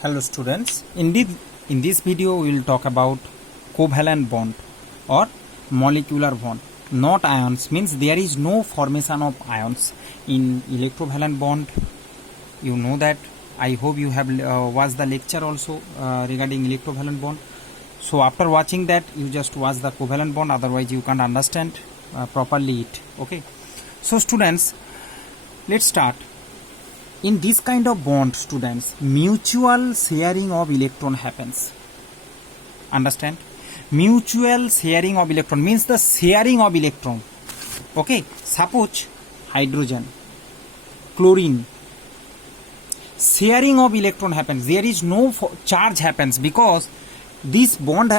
Hello students, in this video we will talk about covalent bond or molecular bond. Not ions, means there is no formation of ions in electrovalent bond. You know that. I hope you have watched the lecture also regarding electrovalent bond. So after watching that you just watch the covalent bond, otherwise you can't understand properly it. Okay, so students, let's start. In this kind of bond, students, mutual sharing of electron happens. Understand? Mutual sharing of electron means the sharing of electron. Okay, suppose hydrogen, chlorine, sharing of electron happens. There is no charge happens because this bond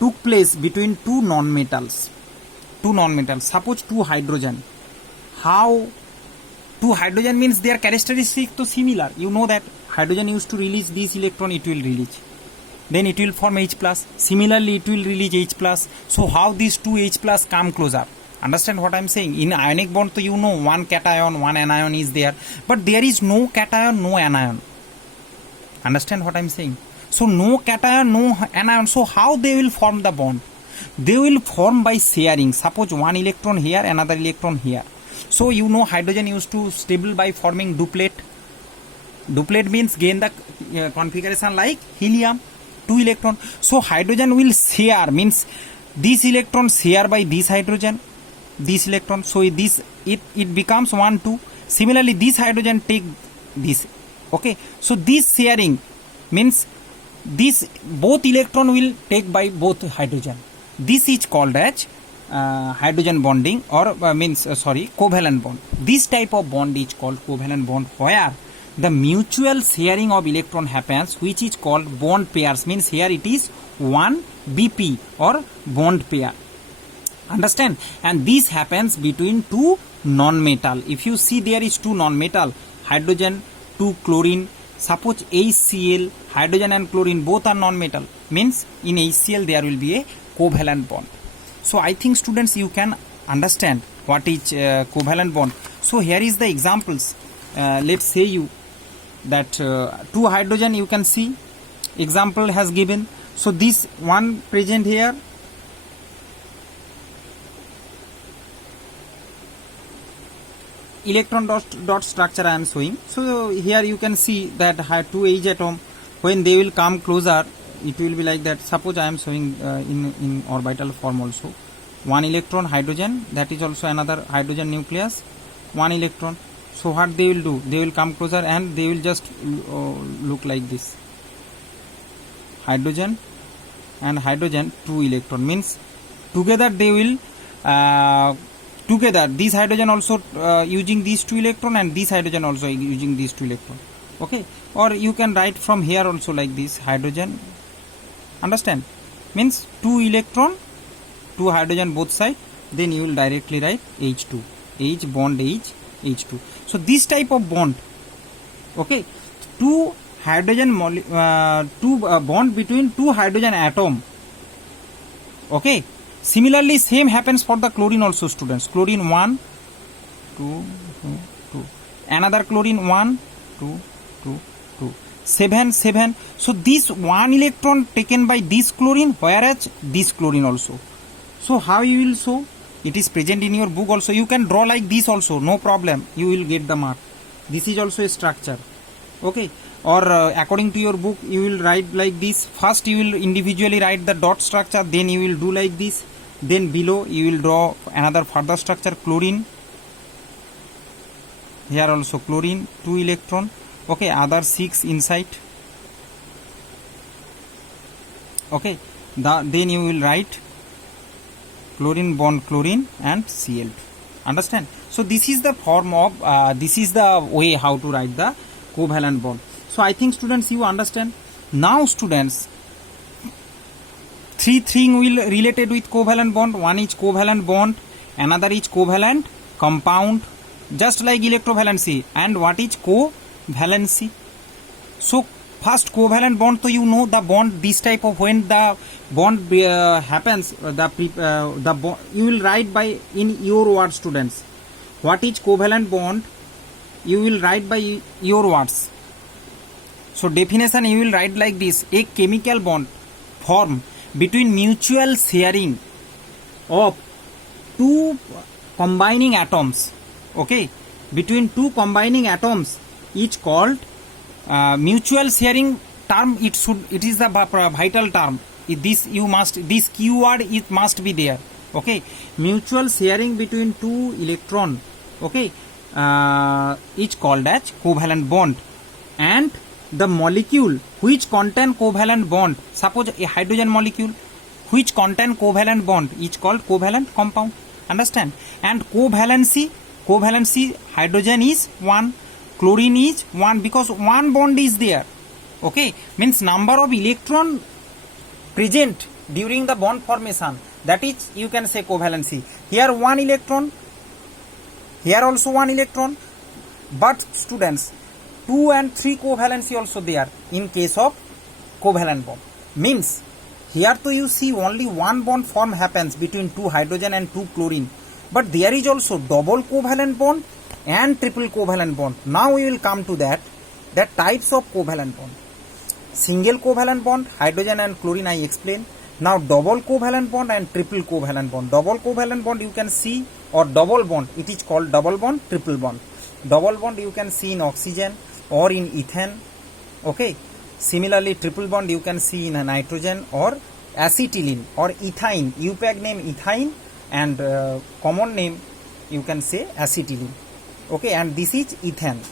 took place between two non-metals. Suppose two hydrogen. How? Two hydrogen means their characteristics to similar. You know that hydrogen used to release this electron, it will release. Then it will form H plus. Similarly, it will release H plus. So how these two H plus come closer? Understand what I am saying? In ionic bond, so you know one cation, one anion is there. But there is no cation, no anion. Understand what I am saying? So no cation, no anion. So how they will form the bond? They will form by sharing. Suppose one electron here, another electron here. So you know hydrogen used to stable by forming duplet. Duplet means gain the configuration like helium, two electron. So hydrogen will share, means this electron share by this hydrogen, this electron. So this it becomes 1 2. Similarly this hydrogen take this. Okay, so this sharing means this both electron will take by both hydrogen. This is called as hydrogen bonding or covalent bond. This type of bond is called covalent bond, where the mutual sharing of electron happens, which is called bond pairs. Means here it is 1 BP or bond pair. Understand? And this happens between two non-metal. If you see there is two non-metal, hydrogen, two chlorine. Suppose HCl, hydrogen and chlorine both are non-metal. Means in HCl there will be a covalent bond. So I think students you can understand what is covalent bond. So here is the examples. Let's say you that two hydrogen you can see example has given. So this one present here, electron dot structure I am showing. So here you can see that two H atom, when they will come closer, it will be like that. Suppose I am showing in orbital form also. One electron hydrogen, that is also another hydrogen nucleus, one electron. So what they will do? They will come closer and they will just look like this. Hydrogen and hydrogen, two electron, means together they will together this hydrogen also using these two electron and this hydrogen also using these two electron. Okay, or you can write from here also like this, hydrogen. Understand? Means two electron, two hydrogen both side, then you will directly write H2, H bond H, H2. So this type of bond, okay, two hydrogen bond between two hydrogen atom. Okay, similarly same happens for the chlorine also, students. Chlorine 1 2 2, another chlorine 1 2 2 2, 7 7. So this one electron taken by this chlorine, whereas this chlorine also. So how you will show? It is present in your book also. You can draw like this also, no problem. You will get the mark. This is also a structure. Okay. Or according to your book, you will write like this. First you will individually write the dot structure. Then you will do like this. Then below you will draw another further structure, chlorine. Here also chlorine, 2 electron. Okay. Other 6 inside. Okay. Then you will write chlorine bond chlorine and Cl2. Understand? So this is the form of this is the way how to write the covalent bond. So I think students you understand. Now students, three things will related with covalent bond. One is covalent bond, another is covalent compound, just like electrovalency. And what is covalency? So first covalent bond, so you know the bond, this type of, when the bond happens, the bond you will write by in your words, students. What is covalent bond? You will write by your words. So definition you will write like this: a chemical bond form between mutual sharing of two combining atoms. Okay, between two combining atoms is called mutual sharing term. It is the vital term. This keyword it must be there. Okay, mutual sharing between two electron. Okay, is called as covalent bond. And the molecule which contain covalent bond, suppose a hydrogen molecule which contain covalent bond is called covalent compound. Understand? And covalency, hydrogen is 1, chlorine is 1, because one bond is there. Okay, means number of electron present during the bond formation, that is you can say covalency. Here one electron, here also one electron, but students 2 and 3 covalency also there in case of covalent bond. Means here to you see only one bond form happens between 2 hydrogen and 2 chlorine, but there is also double covalent bond and triple covalent bond. Now we will come to that types of covalent bond. Single covalent bond, hydrogen and chlorine I explained. Now double covalent bond and triple covalent bond. Double covalent bond you can see, or double bond, it is called double bond, triple bond. Double bond you can see in oxygen or in ethane. Okay, similarly triple bond you can see in a nitrogen or acetylene or ethine. UPAC name ethine and common name you can say acetylene. Okay, and this is ethane.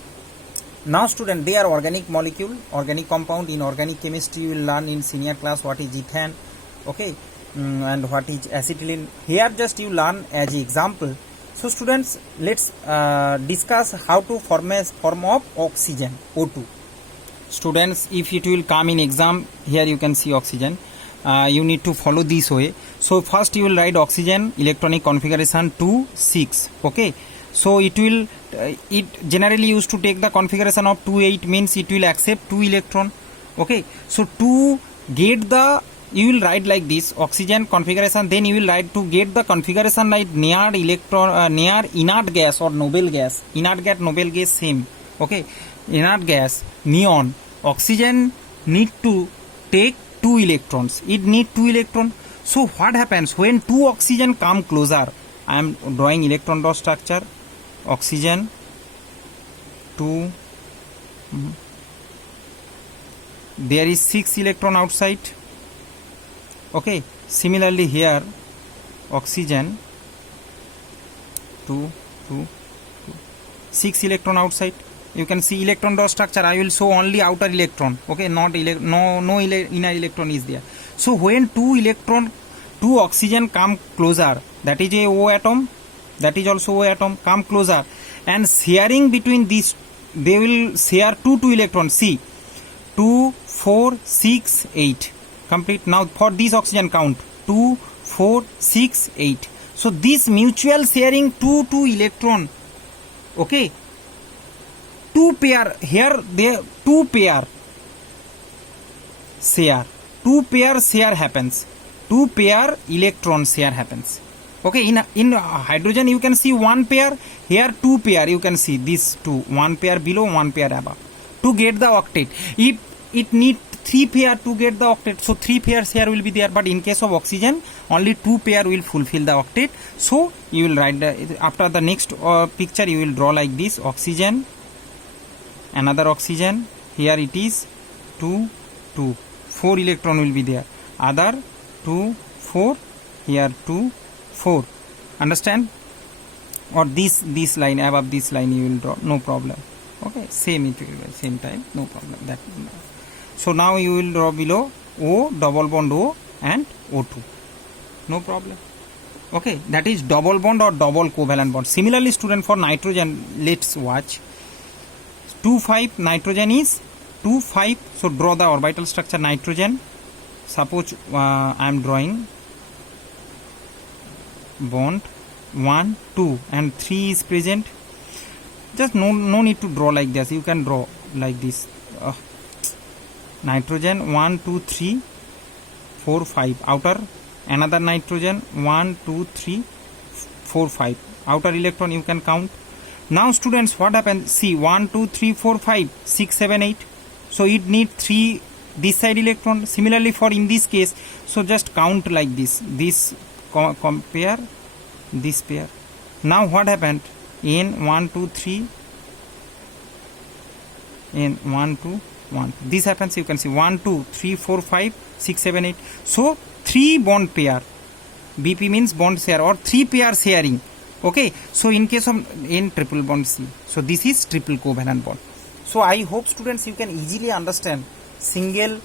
Now student, they are organic molecule, organic compound. In organic chemistry you will learn in senior class what is ethane. Okay, and what is acetylene. Here just you learn as an example. So students, let's discuss how to form of oxygen, O2. Students, if it will come in exam, here you can see oxygen. You need to follow this way. So first you will write oxygen electronic configuration 2, 6. Okay, so it will it generally used to take the configuration of 2, 8, means it will accept 2 electron. Okay, so to get the, you will write like this oxygen configuration, then you will write to get the configuration like near electron, near inert gas or noble gas. Inert gas, noble gas same. Okay, inert gas, neon. Oxygen need to take 2 electrons. It need 2 electrons. So what happens when 2 oxygen come closer? I am drawing electron dot structure. Oxygen 2. There is 6 electron outside. Okay, similarly here oxygen 2, 6 electron outside. You can see electron dot structure. I will show only outer electron. Okay, not no inner electron is there. So when 2 oxygen come closer, that is a O atom, that is also O atom, come closer, and sharing between these, they will share 2 electrons. See, 2, 4, 6, 8. Complete. Now for this oxygen count 2, 4, 6, 8. So this mutual sharing 2 electron. Okay, 2 pair here, there 2 pair share. 2 pair share happens. 2 pair electron share happens. Okay, in hydrogen you can see 1 pair. Here 2 pair you can see, this 2, 1 pair below, 1 pair above. To get the octet, if it need 3 pair to get the octet, so 3 pairs here will be there, but in case of oxygen only 2 pair will fulfill the octet. So you will write after the next picture you will draw like this: oxygen, another oxygen, here it is 2, 4 electron will be there, other 2, 4, here 2, 4. Understand? Or this line, above this line you will draw, no problem. Okay, same it will be same time, no problem. That. So now you will draw below O, double bond O and O2. No problem. Okay, that is double bond or double covalent bond. Similarly student, for nitrogen, let's watch. 2, 5, nitrogen is 2, 5. So draw the orbital structure nitrogen. Suppose I am drawing bond 1, 2 and 3 is present. Just no need to draw like this. You can draw like this. Nitrogen 1, 2, 3, 4, 5. Outer another nitrogen 1, 2, 3, 4, 5. Outer electron you can count. Now students, what happens? See, 1, 2, 3, 4, 5, 6, 7, 8. so it need 3 this side electron. Similarly for in this case, so just count like this compare this pair. Now what happened? In 1 2 3 in 1 2 1 this happens. You can see 1 2 3 4 5 6 7 8. So 3 bond pair, BP means bond share or 3 pair sharing. Okay, so in case of in triple bond C, so this is triple covalent bond. So I hope students you can easily understand single,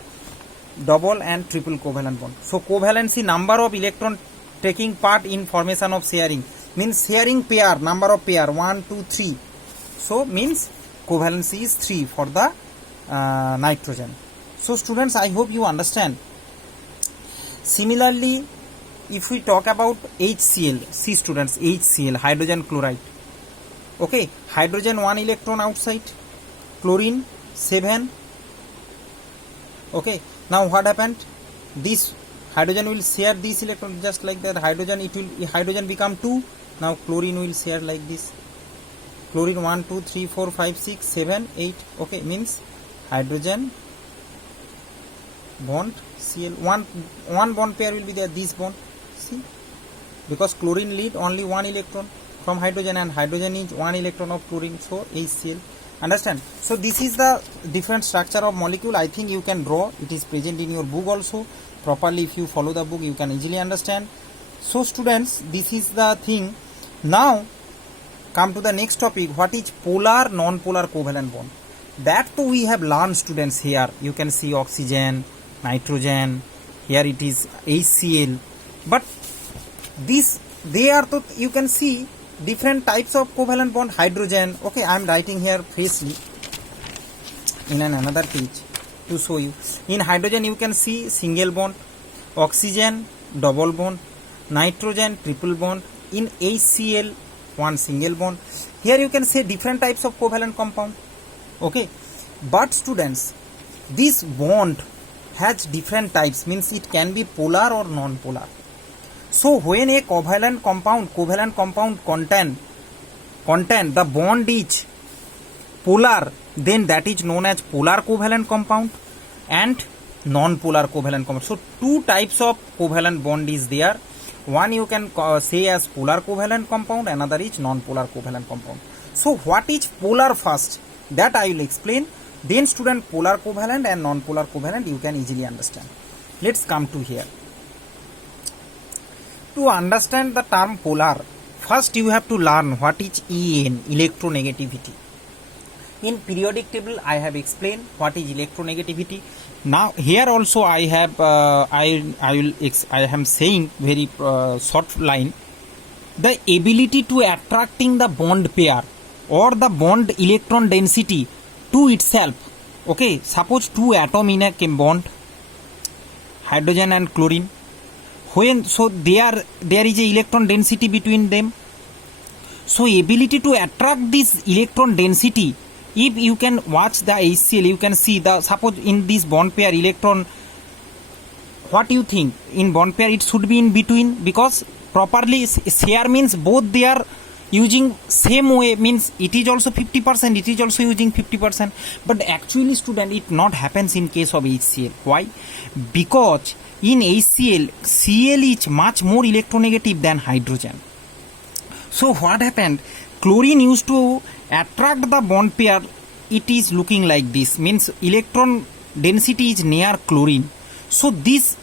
double and triple covalent bond. So covalency, number of electron taking part in formation of sharing, means sharing pair, number of pair 1 2 3. So means covalency is 3 for the nitrogen. So students, I hope you understand. Similarly, if we talk about HCl, see students, HCl, hydrogen chloride. Okay, hydrogen 1 electron outside, chlorine 7. Okay, now what happened? This hydrogen will share this electron just like that. Hydrogen become 2. Now chlorine will share like this. Chlorine 1 2 3 4 5 6 7 8. Okay, means hydrogen bond Cl, one bond pair will be there, this bond. See, because chlorine lead only 1 electron from hydrogen and hydrogen is 1 electron of chlorine, so HCl. Understand? So this is the different structure of molecule. I think you can draw, it is present in your book also properly. If you follow the book, you can easily understand. So students, this is the thing. Now come to the next topic. What is polar non-polar covalent bond? That too we have learned students. Here you can see oxygen, nitrogen, here it is HCl, but this they are to, you can see different types of covalent bond. Hydrogen, okay, I am writing here freshly in another page to show you. In hydrogen you can see single bond, oxygen double bond, nitrogen triple bond, in HCl one single bond. Here you can see different types of covalent compound. Okay, but students, this bond has different types, means it can be polar or non-polar. So when a covalent compound contain the bond is polar, then that is known as polar covalent compound and non-polar covalent compound. So two types of covalent bond is there. One you can say as polar covalent compound, another is non-polar covalent compound. So what is polar first? That I will explain. Then student, polar covalent and non-polar covalent you can easily understand. Let's come to here. To understand the term polar, first you have to learn what is EN, electronegativity. In periodic table I have explained what is electronegativity. Now here also I have I am saying very short line, the ability to attracting the bond pair or the bond electron density to itself. Okay, suppose two atom in a bond, hydrogen and chlorine, when so there is a electron density between them. So ability to attract this electron density, if you can watch the HCl, you can see the, suppose in this bond pair electron, what you think in bond pair it should be in between, because properly share means both they are using same way, means it is also 50%, it is also using 50%, but actually student it not happens in case of HCl. Why? Because in HCl, Cl is much more electronegative than hydrogen. So what happened? Chlorine used to attract the bond pair, it is looking like this, means electron density is near chlorine. So this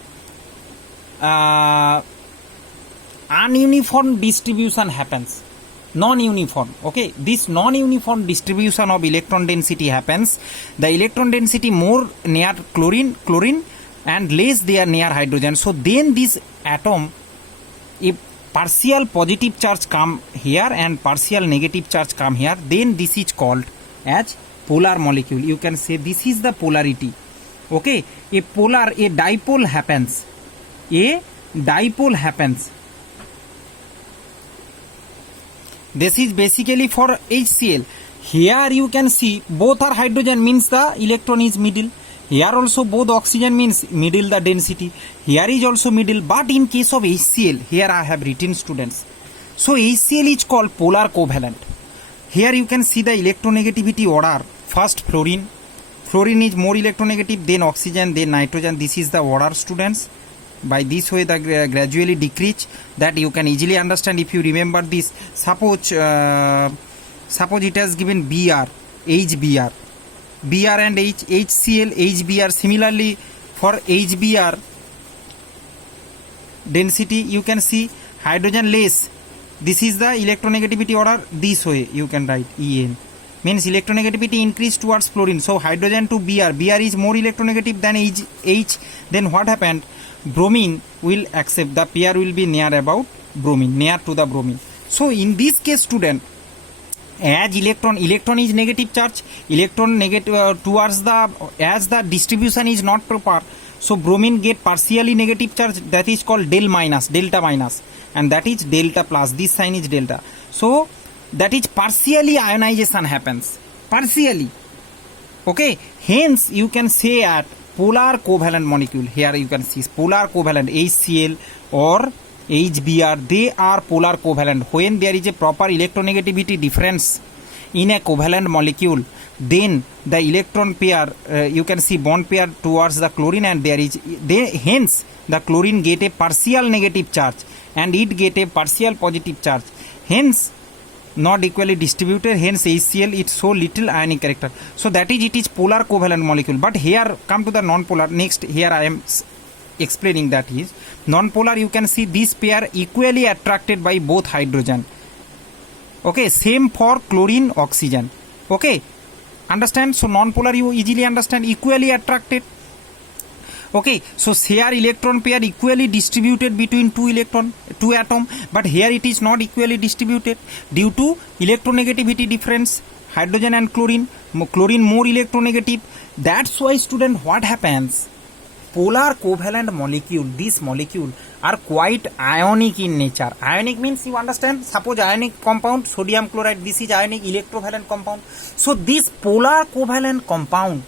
ununiform distribution happens, non-uniform. Okay, this non-uniform distribution of electron density happens. The electron density more near chlorine and less there near hydrogen. So then this atom, if partial positive charge come here and partial negative charge come here, then this is called as polar molecule. You can say this is the polarity. Okay, a dipole happens. This is basically for HCl. Here you can see both are hydrogen, means the electron is middle. Here also both oxygen, means middle the density. Here is also middle, but in case of HCl, here I have written students. So HCl is called polar covalent. Here you can see the electronegativity order. First fluorine, Fluorine is more electronegative than oxygen, then nitrogen. This is the order, students. By this way, the gradually decrease. That you can easily understand if you remember this. Suppose it has given Br, HBr, Br and HCl, HBr. Similarly, for HBr density, you can see hydrogen less. This is the electronegativity order. This way you can write En. Means electronegativity increase towards fluorine. So hydrogen to Br. Br is more electronegative than H. Then what happened? Bromine will accept. The pair will be near about bromine, near to the bromine. So in this case, student, as electron is negative charge, electron negative towards the, as the distribution is not proper, so bromine get partially negative charge, that is called delta minus, and that is delta plus. This sign is delta. So that is partially ionization happens, partially. Okay, hence you can say at polar covalent molecule, here you can see polar covalent HCl or HBr, they are polar covalent. When there is a proper electronegativity difference in a covalent molecule, then the electron pair, you can see bond pair towards the chlorine, and hence the chlorine get a partial negative charge and it get a partial positive charge, hence not equally distributed, hence HCl it so little ionic character. So that is, it is polar covalent molecule. But here come to the non-polar. Next, here I am explaining that is non-polar. You can see this pair equally attracted by both hydrogen. Okay, same for chlorine, oxygen. Okay, understand? So non-polar you easily understand, equally attracted. Okay, so here electron pair equally distributed between two atom, but here it is not equally distributed due to electronegativity difference. Hydrogen and chlorine more electronegative. That's why, student, what happens? Polar covalent molecule, these molecule are quite ionic in nature. Ionic means, you understand, suppose ionic compound sodium chloride, this is ionic electrovalent compound. So this polar covalent compound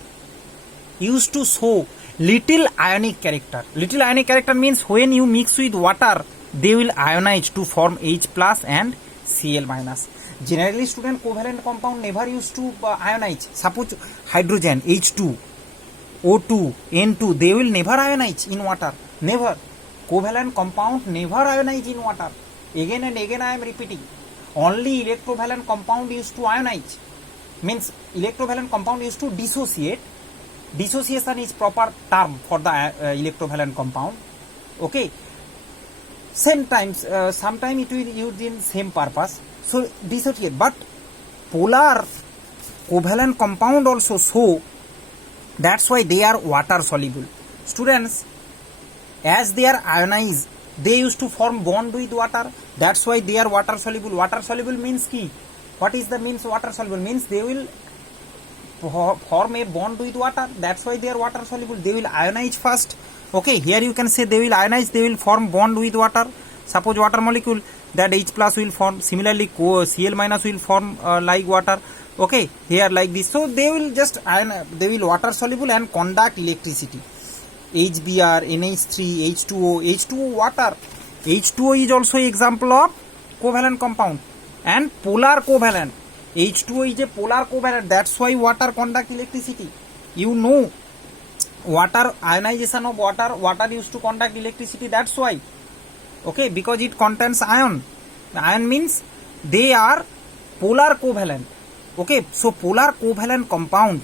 used to show little ionic character. Little ionic character means when you mix with water, they will ionize to form H plus and Cl minus. Generally, student, covalent compound never used to ionize. Suppose hydrogen, H2, O2, N2, they will never ionize in water. Never. Covalent compound never ionize in water. Again and again I am repeating. Only electrovalent compound used to ionize. Means electrovalent compound used to dissociate. Dissociation is proper term for the electrovalent compound. Okay. Sometimes it will use in same purpose. So dissociate. But polar covalent compound also show. That's why they are water soluble. Students, as they are ionized, they used to form bond with water. That's why they are water soluble. Water soluble means key. What is the means water soluble? Means they will form a bond with water. That's why they are water soluble. They will ionize first. Okay, here you can say they will ionize, they will form bond with water. Suppose water molecule, that H plus will form. Similarly, Cl minus will form like water. Okay, here like this. So they will just they will water soluble and conduct electricity. HBr, NH3, H2O, H2O water. H2O is also example of covalent compound and polar covalent. H2O is a polar covalent. That's why water conduct electricity. You know, water, ionization of water used to conduct electricity. That's why. Okay, because it contains ion. Ion means they are polar covalent. Okay, so polar covalent compound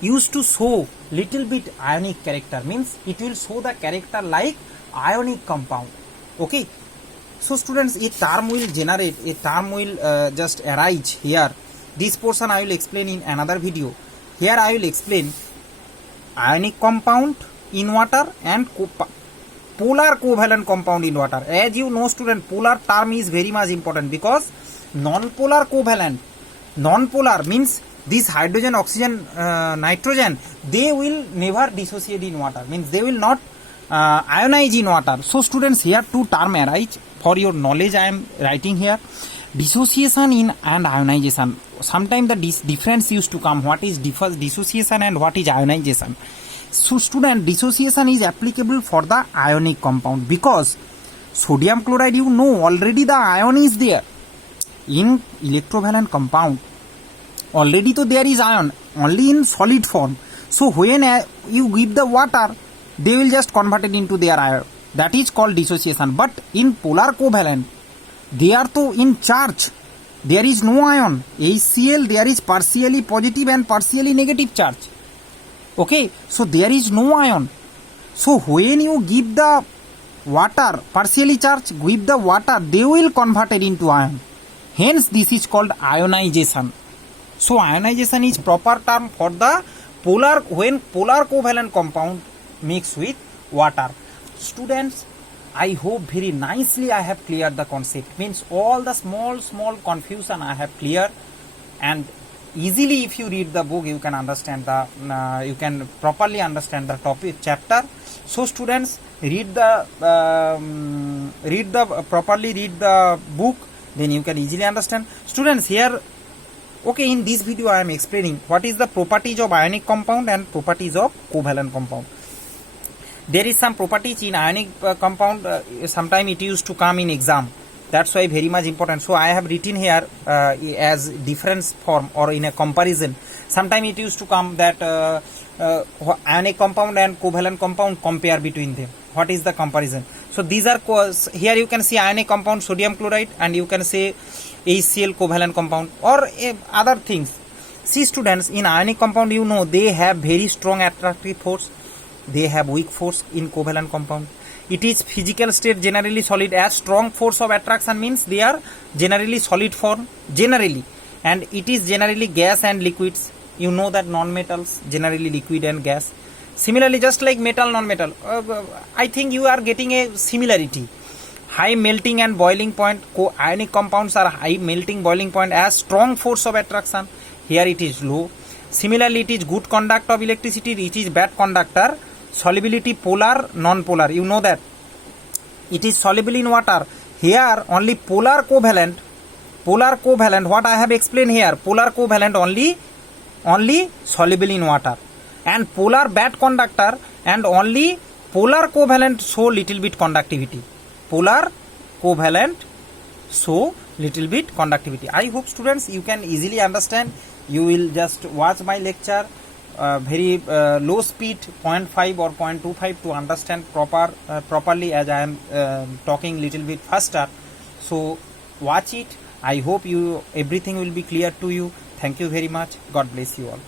used to show little bit ionic character, means it will show the character like ionic compound. Okay, so students, a term will generate, a term will just arise here. This portion I will explain in another video. Here I will explain ionic compound in water and polar covalent compound in water. As you know, student, polar term is very much important because non-polar covalent, non-polar means this hydrogen, oxygen, nitrogen, they will never dissociate in water, means they will not ionize in water. So students, here two terms arise. For your knowledge, I am writing here dissociation in and ionization. Sometimes the difference used to come. What is dissociation and what is ionization? So student, dissociation is applicable for the ionic compound because sodium chloride, you know, already the ion is there. In electrovalent compound, already तो there is ion, only in solid form. So when you give the water, they will just convert it into their ion. That is called dissociation. But in polar covalent, they are to in charge. There is no ion. HCl, there is partially positive and partially negative charge. Okay, so there is no ion. So when you give the water, partially charged, give the water, they will convert it into ion. Hence, this is called ionization. So ionization is proper term for the polar, when polar covalent compound mix with water. Students, I hope very nicely I have cleared the concept. Means all the small confusion I have cleared, and easily if you read the book you can understand the you can properly understand the topic chapter. So students, properly read the book, then you can easily understand. Students, here, okay, in this video I am explaining what is the properties of ionic compound and properties of covalent compound. There is some properties in ionic compound, sometime it used to come in exam. That's why very much important. So I have written here as difference form or in a comparison. Sometime it used to come that ionic compound and covalent compound, compare between them. What is the comparison? So these are, here you can see ionic compound sodium chloride, and you can say HCl covalent compound or other things. See students, in ionic compound, you know, they have very strong attractive force. They have weak force in covalent compound. It is physical state generally solid. As strong force of attraction means they are generally solid form, generally, and it is generally gas and liquids. You know that non-metals generally liquid and gas. Similarly, just like metal, non-metal, I think you are getting a similarity. High melting and boiling point. Ionic compounds are high melting, boiling point. As strong force of attraction, here it is low. Similarly, it is good conductor of electricity. It is bad conductor. Solubility polar, non-polar. You know that it is soluble in water. Here only polar covalent. Polar covalent. What I have explained here. Polar covalent only soluble in water. And polar bad conductor, and only polar covalent show little bit conductivity. Polar covalent show little bit conductivity. I hope students you can easily understand. You will just watch my lecture very low speed 0.5 or 0.25 to understand properly, as I am talking little bit faster. So watch it. I hope everything will be clear to you. Thank you very much. God bless you all.